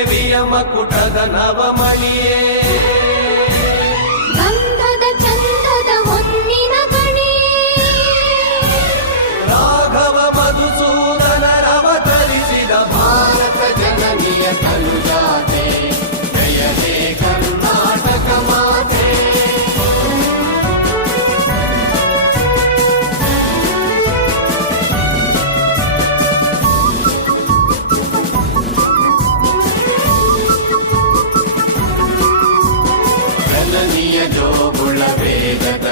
ದೇವಿಯ ಮಕುಟದ ನವಮಣಿಯೇ ಗಂಧದ ಚಂದದ ಹೊನ್ನಿನ ಗಣಿಯೇ ರಾಘವ ಮಧುಸೂದನರವತರಿಸಿದ ಭಾರತ ಜನನಿಯ ತನುಜಾತೆ ಜಯ ಹೇ ಕರ್ನಾಟಕ ಮಾತೆ ಜನನಿಯ ಜೋಗುಳ ವೇಗದ